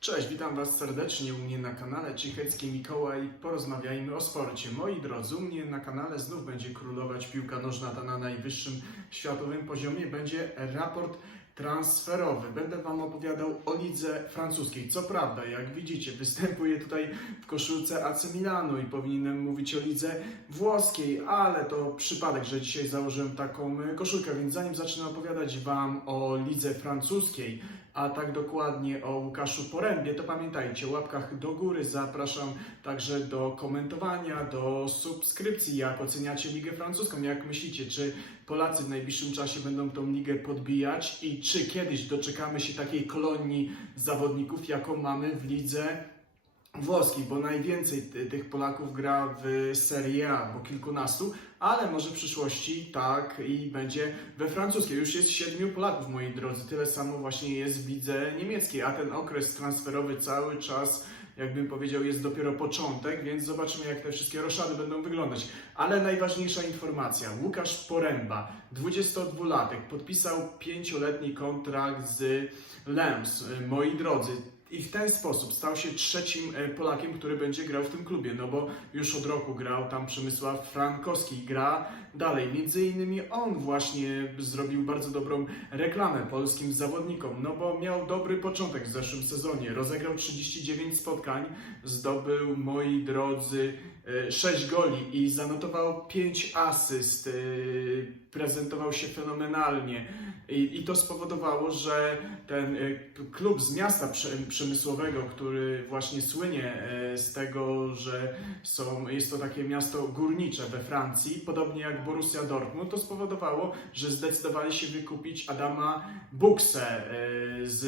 Cześć, witam Was serdecznie u mnie na kanale Cichecki Mikołaj. Porozmawiajmy o sporcie. Moi drodzy, u mnie na kanale znów będzie królować piłka nożna ta na najwyższym światowym poziomie. Będzie raport transferowy. Będę Wam opowiadał o lidze francuskiej. Co prawda, jak widzicie, występuję tutaj w koszulce AC Milanu i powinienem mówić o lidze włoskiej, ale to przypadek, że dzisiaj założyłem taką koszulkę, więc zanim zacznę opowiadać Wam o lidze francuskiej, a tak dokładnie o Łukaszu Porębie, to pamiętajcie, łapkach do góry, zapraszam także do komentowania, do subskrypcji, jak oceniacie Ligę Francuską, jak myślicie, czy Polacy w najbliższym czasie będą tą ligę podbijać? I czy kiedyś doczekamy się takiej kolonii zawodników, jaką mamy w lidze włoskiej, bo najwięcej ty- tych Polaków gra w Serie A, bo kilkunastu, ale może w przyszłości tak i będzie we francuskiej. Już jest siedmiu Polaków, moi drodzy, tyle samo właśnie jest w lidze niemieckiej, a ten okres transferowy cały czas, jakbym powiedział, jest dopiero początek, więc zobaczymy, jak te wszystkie roszady będą wyglądać. Ale najważniejsza informacja, Łukasz Poręba, 22-latek, podpisał pięcioletni kontrakt z Lens. Moi drodzy, i w ten sposób stał się trzecim e, Polakiem, który będzie grał w tym klubie, no bo już od roku grał tam Przemysław Frankowski, gra dalej. Między innymi on właśnie zrobił bardzo dobrą reklamę polskim zawodnikom, no bo miał dobry początek w zeszłym sezonie. Rozegrał 39 spotkań, zdobył, moi drodzy, 6 goli i zanotował 5 asyst. e, Prezentował się fenomenalnie i, to spowodowało, że ten e, klub z miasta prze- przemysłowego, który właśnie słynie e, z tego, że są, jest to takie miasto górnicze we Francji, podobnie jak Borussia Dortmund, to spowodowało, że zdecydowali się wykupić Adama Buksę e, z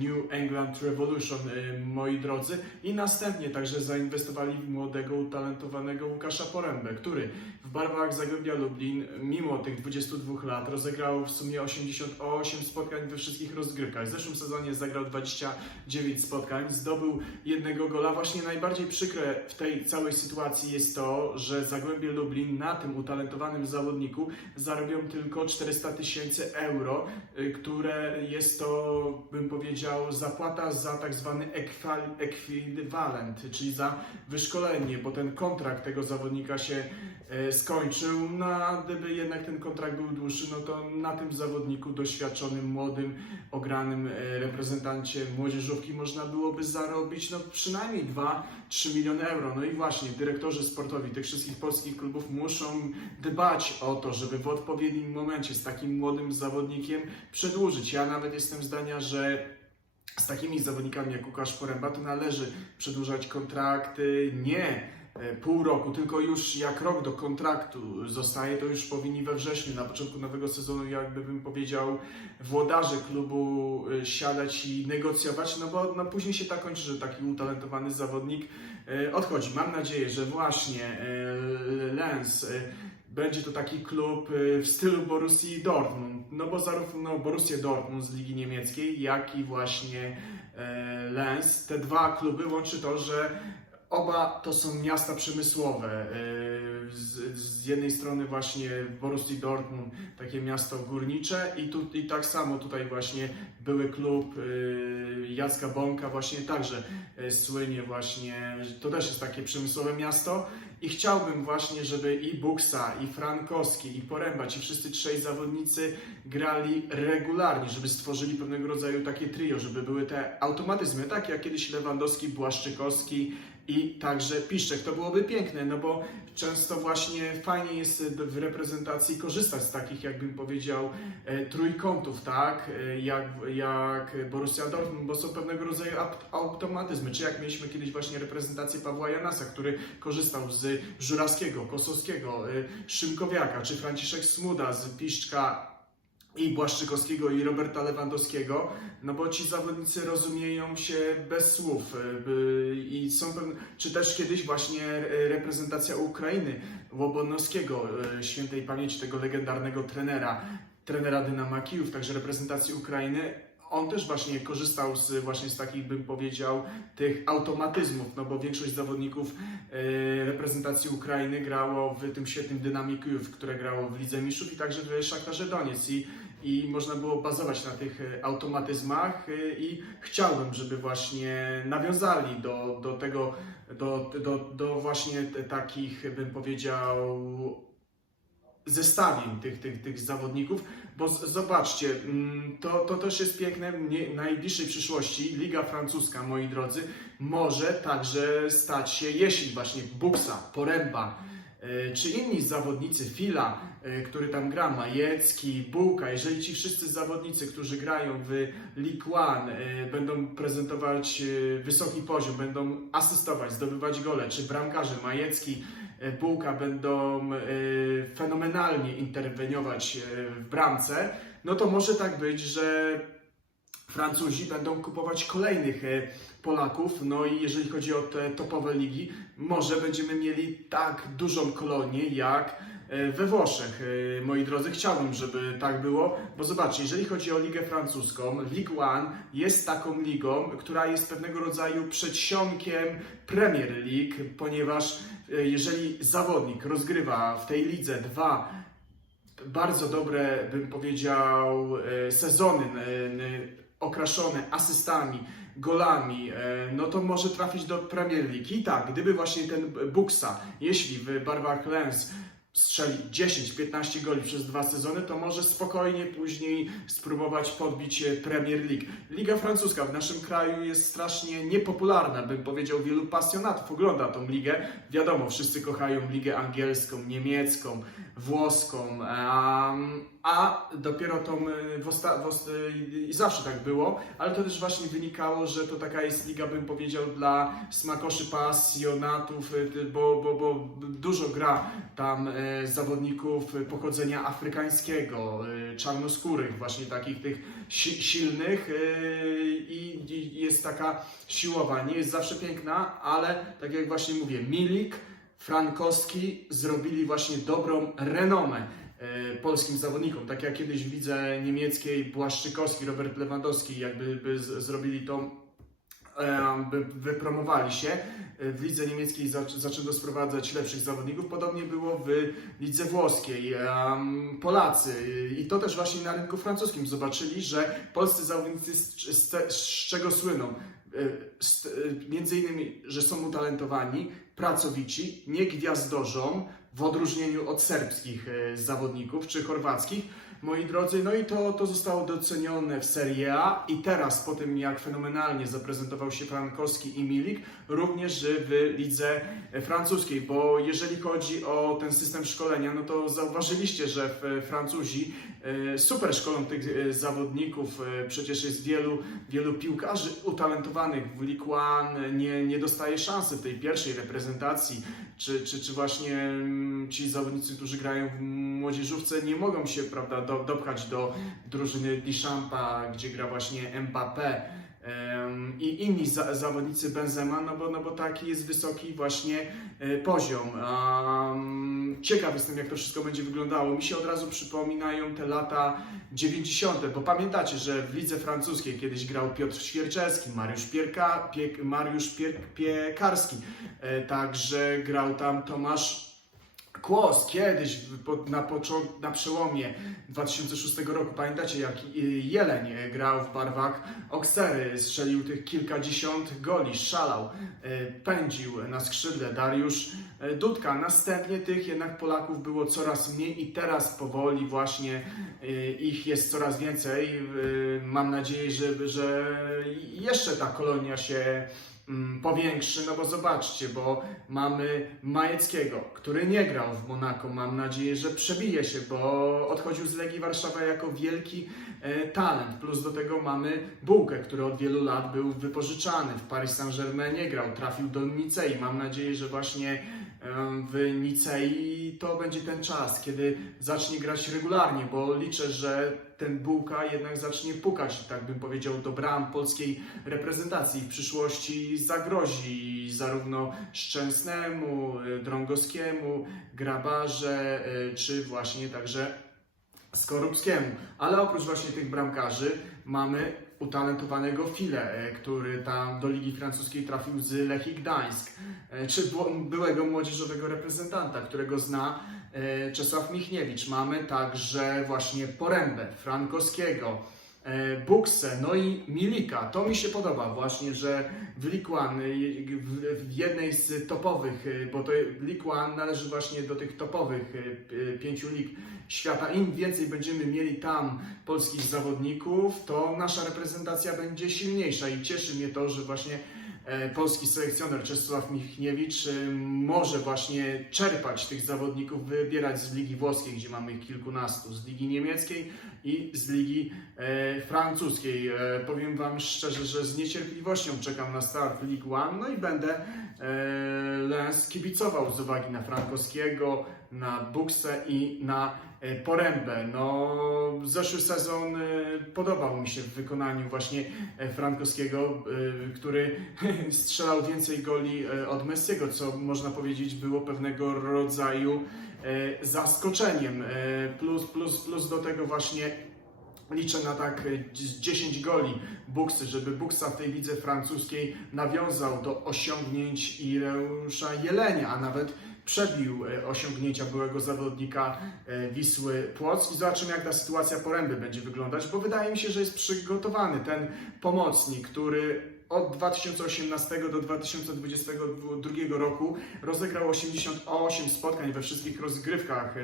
New England Revolution, e, moi drodzy, i następnie także zainwestowali w młodego, utalentowanego Łukasza Porębę, który w barwach Zagłębia Lublin, mimo tych 22 lat, rozegrał w sumie 88 spotkań we wszystkich rozgrywkach. W zeszłym sezonie zagrał 29 spotkań, zdobył jednego gola. Właśnie najbardziej przykre w tej całej sytuacji jest to, że Zagłębie Lublin na tym utalentowanym zawodniku zarobią tylko 400 tysięcy euro, y, które jest to, bym powiedział, zapłata za tak zwany ekwiwalent, czyli za wyszkolenie, bo ten kontrakt tego zawodnika się skończył. No a gdyby jednak ten kontrakt był dłuższy, no to na tym zawodniku doświadczonym, młodym, ogranym e, reprezentancie młodzieżówki można byłoby zarobić no przynajmniej 2-3 miliony euro. No i właśnie dyrektorzy sportowi tych wszystkich polskich klubów muszą dbać o to, żeby w odpowiednim momencie z takim młodym zawodnikiem przedłużyć. Ja nawet jestem zdania, że z takimi zawodnikami jak Łukasz Poręba to należy przedłużać kontrakty nie e, pół roku, tylko już jak rok do kontraktu zostaje, to już powinni we wrześniu, na początku nowego sezonu, jakby bym powiedział, włodarze klubu e, siadać i negocjować, no bo no, później się tak kończy, że taki utalentowany zawodnik e, odchodzi. Mam nadzieję, że właśnie e, Lens e, będzie to taki klub e, w stylu Borussii Dortmund, no bo zarówno Borussia Dortmund z ligi niemieckiej, jak i właśnie e, Lens, te dwa kluby łączy to, że oba to są miasta przemysłowe. E, Z, z jednej strony właśnie w Borussii Dortmund takie miasto górnicze i, tu, i tak samo tutaj właśnie były klub e, Jacka Bąka właśnie także e, słynie właśnie, to też jest takie przemysłowe miasto i chciałbym właśnie, żeby i Buksa, i Frankowski, i Poręba, ci wszyscy trzej zawodnicy grali regularnie, żeby stworzyli pewnego rodzaju takie trio, żeby były te automatyzmy, tak jak kiedyś Lewandowski, Błaszczykowski i także Piszczek. To byłoby piękne, no bo często właśnie fajnie jest w reprezentacji korzystać z takich, jakbym powiedział, e, trójkątów, tak, e, jak, jak Borussia Dortmund, bo są pewnego rodzaju automatyzmy, czy jak mieliśmy kiedyś właśnie reprezentację Pawła Janasa, który korzystał z Żurawskiego, Kosowskiego, y, Szymkowiaka, czy Franciszek Smuda z Piszczka i Błaszczykowskiego i Roberta Lewandowskiego, no bo ci zawodnicy rozumieją się bez słów y, i są pewne, czy też kiedyś właśnie y, reprezentacja Ukrainy, Łobonowskiego, y, świętej pamięci tego legendarnego trenera, trenera Dynama Kijów, także reprezentacji Ukrainy, on też właśnie korzystał z właśnie z takich, bym powiedział, tych automatyzmów, no bo większość zawodników reprezentacji Ukrainy grało w tym świetnym Dynamie Kijów, które grało w Lidze Mistrzów i także w Szachtarze Doniec. I i można było bazować na tych e, automatyzmach e, i chciałbym, żeby właśnie nawiązali do, do tego, do, do, do właśnie takich, bym powiedział, zestawień tych, tych, tych zawodników, bo zobaczcie, mm, to, to też jest piękne, w najbliższej przyszłości. Liga Francuska, moi drodzy, może także stać się, jeśli właśnie Buksa, Poręba, czy inni zawodnicy, Fila, e, który tam gra, Majecki, Bułka, jeżeli ci wszyscy zawodnicy, którzy grają w League One, e, będą prezentować e, wysoki poziom, będą asystować, zdobywać gole, czy bramkarze Majecki, e, Bułka będą e, fenomenalnie interweniować e, w bramce, no to może tak być, że Francuzi będą kupować kolejnych e, Polaków. No i jeżeli chodzi o te topowe ligi, może będziemy mieli tak dużą kolonię jak e, we Włoszech. E, Moi drodzy, chciałbym, żeby tak było, bo zobaczcie, jeżeli chodzi o ligę francuską, Ligue 1 jest taką ligą, która jest pewnego rodzaju przedsionkiem Premier League, ponieważ e, jeżeli zawodnik rozgrywa w tej lidze dwa bardzo dobre, bym powiedział, sezony okraszone asystami, golami, e, no to może trafić do Premier League. I tak, gdyby właśnie ten Buksa, jeśli w barwach Lens strzeli 10-15 goli przez dwa sezony, to może spokojnie później spróbować podbić Premier League. Liga francuska w naszym kraju jest strasznie niepopularna, bym powiedział, wielu pasjonatów ogląda tą ligę. Wiadomo, wszyscy kochają ligę angielską, niemiecką, włoską, em, a dopiero tą e, w osta- w e, i zawsze tak było, ale to też właśnie wynikało, że to taka jest liga, bym powiedział, dla smakoszy pasjonatów, e, bo, bo, bo dużo gra tam zawodników pochodzenia afrykańskiego, czarnoskórych, właśnie takich tych si- silnych i, jest taka siłowa, nie jest zawsze piękna, ale tak jak właśnie mówię, Milik, Frankowski zrobili właśnie dobrą renomę polskim zawodnikom. Tak jak kiedyś widzę niemieckiej Błaszczykowski, Robert Lewandowski, jakby by zrobili to, e, by wypromowali się. E, W lidze niemieckiej zac- zaczęto sprowadzać lepszych zawodników. Podobnie było w lidze włoskiej. Polacy i to też właśnie na rynku francuskim zobaczyli, że polscy zawodnicy z, z, z czego słyną? E, e, między innymi, że są utalentowani, pracowici, nie gwiazdorzą, w odróżnieniu od serbskich e, zawodników czy chorwackich. Moi drodzy, no i to, to zostało docenione w Serie A i teraz po tym jak fenomenalnie zaprezentował się Frankowski i Milik, również w lidze francuskiej, bo jeżeli chodzi o ten system szkolenia, no to zauważyliście, że Francuzi e, super szkolą tych e, zawodników, e, przecież jest wielu, wielu piłkarzy utalentowanych. W Ligue 1, nie, nie dostaje szansy w tej pierwszej reprezentacji, czy, czy, czy właśnie mm, ci zawodnicy, którzy grają w młodzieżówce nie mogą się prawda, do, dopchać do drużyny Deschampa, gdzie gra właśnie Mbappé i inni za, zawodnicy Benzema, no bo, no bo taki jest wysoki właśnie e, poziom. Um, ciekaw jestem, jak to wszystko będzie wyglądało. Mi się od razu przypominają te lata 90., bo pamiętacie, że w lidze francuskiej kiedyś grał Piotr Świerczewski, Mariusz, Pierka, Piek, Mariusz Pier, Piekarski, e, także grał tam Tomasz Kłos kiedyś na, na przełomie 2006 roku, pamiętacie jak y, Jeleń e, grał w barwach Oksery, strzelił tych kilkadziesiąt goli, szalał, e, pędził na skrzydle Dariusz e, Dudka. Następnie tych jednak Polaków było coraz mniej i teraz powoli właśnie ich jest coraz więcej. Mam nadzieję, że, że jeszcze ta kolonia się powiększy, no bo zobaczcie, bo mamy Majeckiego, który nie grał w Monako, mam nadzieję, że przebije się, bo odchodził z Legii Warszawa jako wielki e, talent, plus do tego mamy Bułkę, który od wielu lat był wypożyczany, w Paris Saint-Germain nie grał, trafił do Nicei, mam nadzieję, że właśnie w Nicei to będzie ten czas, kiedy zacznie grać regularnie, bo liczę, że ten Bułka jednak zacznie pukać, tak bym powiedział, do bram polskiej reprezentacji w przyszłości zagrozi zarówno Szczęsnemu, y, Drągowskiemu, Grabarze, y, czy właśnie także Skorupskiemu. Ale oprócz właśnie tych bramkarzy mamy utalentowanego File, e, który tam do Ligi Francuskiej trafił z Lechii Gdańsk, e, czy byłego młodzieżowego reprezentanta, którego zna e, Czesław Michniewicz. Mamy także właśnie Porębę, Frankowskiego, Buksę, no i Milika. To mi się podoba właśnie, że w One, y, w, jednej z topowych, y, bo to One należy właśnie do tych topowych pięciu lig świata. Im więcej będziemy mieli tam polskich zawodników, to nasza reprezentacja będzie silniejsza i cieszy mnie to, że właśnie e, polski selekcjoner Czesław Michniewicz e, może właśnie czerpać tych zawodników, wybierać z ligi włoskiej, gdzie mamy ich kilkunastu, z ligi niemieckiej i z ligi e, francuskiej. E, powiem Wam szczerze, że z niecierpliwością czekam na start League One, no i będę e, Lens kibicował z uwagi na Frankowskiego, na Buksę i na e, Porębę. No, zeszły sezon e, podobał mi się w wykonaniu właśnie e, Frankowskiego, e, który strzelał więcej goli e, od Messiego, co można powiedzieć było pewnego rodzaju e, zaskoczeniem. E, Plus, plus, plus do tego właśnie liczę na tak e, z 10 goli Buksy, żeby Buksa w tej lidze francuskiej nawiązał do osiągnięć Ireusza Jelenia, a nawet przebił e, osiągnięcia byłego zawodnika e, Wisły Płock i zobaczymy jak ta sytuacja Poręby będzie wyglądać, bo wydaje mi się, że jest przygotowany ten pomocnik, który od 2018 do 2022 roku rozegrał 88 spotkań we wszystkich rozgrywkach e,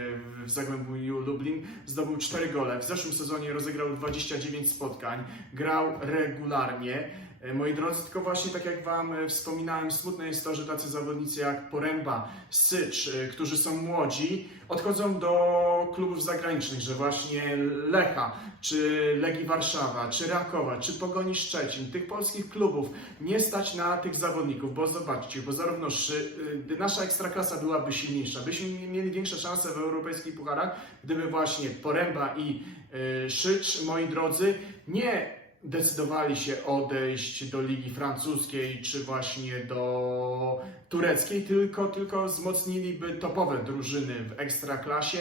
w Zagłębiu Lublin, zdobył 4 gole. W zeszłym sezonie rozegrał 29 spotkań, grał regularnie. E, Moi drodzy, tylko właśnie tak jak Wam e, wspominałem, smutne jest to, że tacy zawodnicy jak Poręba, Sycz, e, którzy są młodzi, odchodzą do klubów zagranicznych, że właśnie Lecha, czy Legii Warszawa, czy Rakowa, czy Pogoni Szczecin, tych polskich klubów nie stać na tych zawodników, bo zobaczcie, bo zarówno nasza ekstraklasa byłaby silniejsza, byśmy mieli większe szanse w europejskich pucharach, gdyby właśnie Poręba i Szycz, moi drodzy, nie decydowali się odejść do Ligi Francuskiej czy właśnie do tureckiej, tylko, tylko wzmocniliby topowe drużyny w ekstraklasie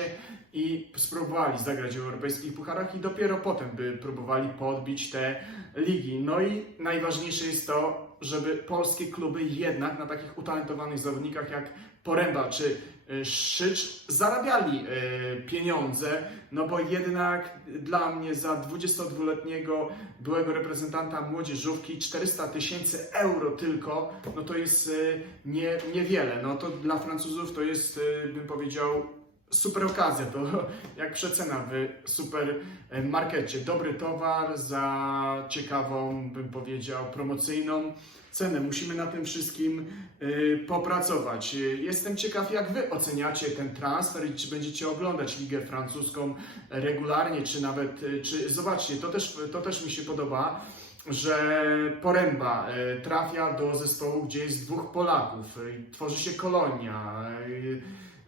i spróbowali zagrać w europejskich pucharach i dopiero potem by próbowali podbić te ligi. No i najważniejsze jest to, żeby polskie kluby jednak na takich utalentowanych zawodnikach jak Poręba czy Szycz zarabiali y, pieniądze, no bo jednak dla mnie za 22-letniego byłego reprezentanta młodzieżówki 400 tysięcy euro tylko, no to jest y, nie, niewiele. No to dla Francuzów to jest, bym powiedział, super okazja, to jak przecena w super e. Dobry towar za ciekawą, bym powiedział, promocyjną cenę. Musimy na tym wszystkim y, popracować. Y, Jestem ciekaw, jak Wy oceniacie ten transfer i czy będziecie oglądać Ligę Francuską regularnie, czy nawet, czy zobaczcie, to też, to też mi się podoba że Poręba trafia do zespołu, gdzie jest dwóch Polaków, tworzy się kolonia,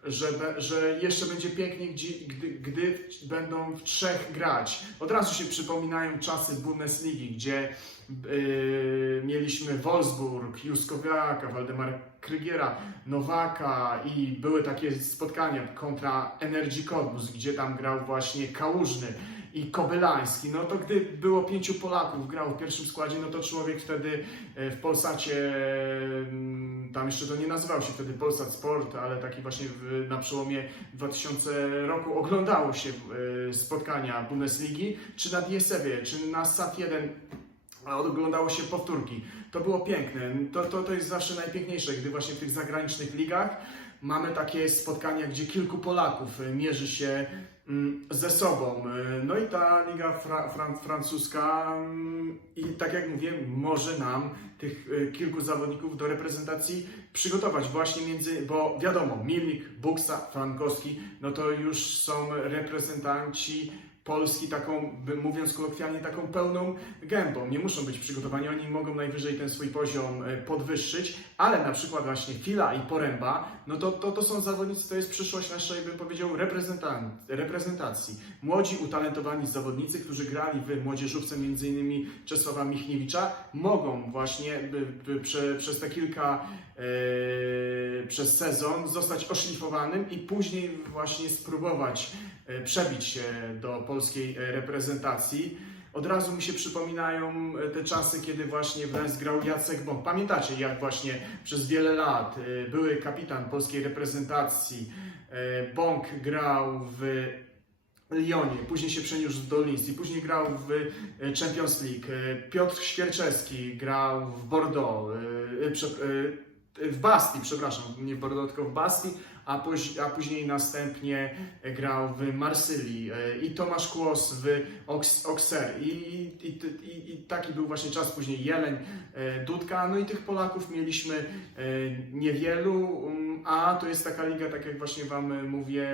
że, że jeszcze będzie pięknie, gdy, gdy będą w trzech grać. Od razu się przypominają czasy Bundesligi, gdzie yy, mieliśmy Wolfsburg, Juskowiaka, Waldemar Krygiera, Nowaka i były takie spotkania kontra Energy Cottbus, gdzie tam grał właśnie Kałużny i Kobylański. No to gdy było pięciu Polaków grał w pierwszym składzie, no to człowiek wtedy e, w Polsacie, mm, tam jeszcze to nie nazywał się wtedy Polsat Sport, ale taki właśnie w, na przełomie 2000 roku oglądało się e, spotkania Bundesligi, czy na DSF-ie, czy na Sat 1 a oglądało się powtórki. To było piękne. To, to, to jest zawsze najpiękniejsze, gdy właśnie w tych zagranicznych ligach mamy takie spotkania, gdzie kilku Polaków y, mierzy się ze sobą. Y, No i ta liga fra, fran, francuska mm, i tak jak mówię, może nam tych y, kilku zawodników do reprezentacji przygotować właśnie między, bo wiadomo, Milik, Buksa, Frankowski, no to już są reprezentanci Polski taką, mówiąc kolokwialnie, taką pełną gębą. Nie muszą być przygotowani, oni mogą najwyżej ten swój poziom e, podwyższyć, ale na przykład właśnie Fila i Poręba, no to, to, to są zawodnicy, to jest przyszłość naszej, bym powiedział, reprezentacji. Młodzi, utalentowani zawodnicy, którzy grali w młodzieżówce m.in. Czesława Michniewicza, mogą właśnie by, by prze, przez te kilka, e, przez sezon zostać oszlifowanym i później właśnie spróbować e, przebić się do polskiej e, reprezentacji. od razu mi się przypominają e, te czasy, kiedy właśnie w Lens grał Jacek Bąk. Pamiętacie, jak właśnie przez wiele lat e, były kapitan polskiej reprezentacji. Bąk grał w Lyonie, później się przeniósł do Linz później grał w Champions League. Piotr Świerczewski grał w Bordeaux, w Bastii, przepraszam, nie w Bordeaux, w Bastii, a, póź, a później następnie grał w Marsylii e, i Tomasz Kłos w Auxerre I, i, i, i taki był właśnie czas, później Jeleń, e, Dudka, no i tych Polaków mieliśmy e, niewielu, um, a to jest taka liga, tak jak właśnie Wam mówię,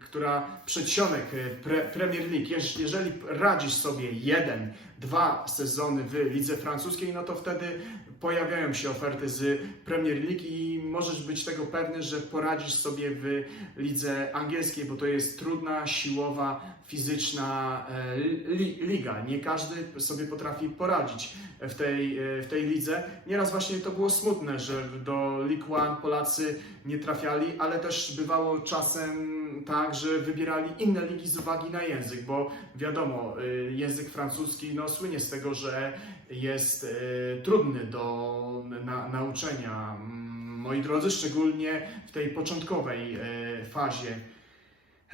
która przedsionek pre, Premier League, Jeż- jeżeli radzisz sobie jeden, dwa sezony w lidze francuskiej, no to wtedy pojawiają się oferty z Premier League i możesz być tego pewny, że poradzisz sobie w lidze angielskiej, bo to jest trudna, siłowa, fizyczna e, li, liga. Nie każdy sobie potrafi poradzić w tej, e, w tej lidze. Nieraz właśnie to było smutne, że do League One Polacy nie trafiali, ale też bywało czasem tak, że wybierali inne ligi z uwagi na język, bo wiadomo, y, język francuski no, słynie z tego, że jest y, trudny do na, nauczenia. Mm, Moi drodzy, szczególnie w tej początkowej y, fazie.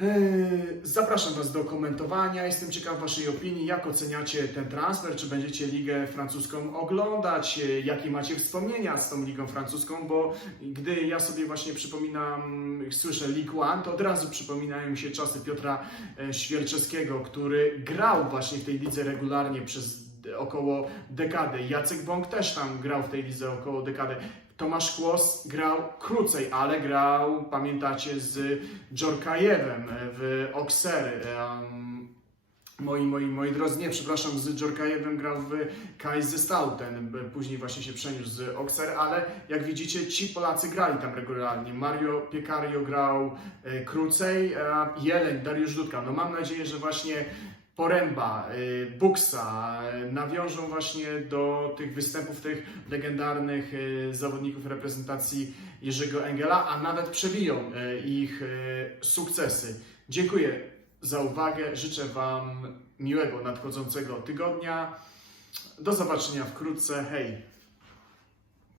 Y, Zapraszam Was do komentowania. Jestem ciekaw Waszej opinii. Jak oceniacie ten transfer? Czy będziecie ligę francuską oglądać? Jakie macie wspomnienia z tą ligą francuską? Bo gdy ja sobie właśnie przypominam, słyszę League One, to od razu przypominają mi się czasy Piotra e, Świerczewskiego, który grał właśnie w tej lidze regularnie przez około dekady. Jacek Bąk też tam grał w tej lidze około dekady. Tomasz Kłos grał krócej, ale grał, pamiętacie, z Dżorkajewem w Auxerre. Em, Moi, moi, moi drodzy, nie, przepraszam, z Dżorkajewem grał w Kaiserslautern, później właśnie się przeniósł z Auxerre, ale jak widzicie, ci Polacy grali tam regularnie. Mario Piekario grał e, krócej, a Jeleń, Dariusz Dudka. No mam nadzieję, że właśnie Poręba, y, Buksa y, nawiążą właśnie do tych występów tych legendarnych y, zawodników reprezentacji Jerzego Engela, a nawet przebiją ich sukcesy. Dziękuję za uwagę, życzę Wam miłego nadchodzącego tygodnia. Do zobaczenia wkrótce, hej!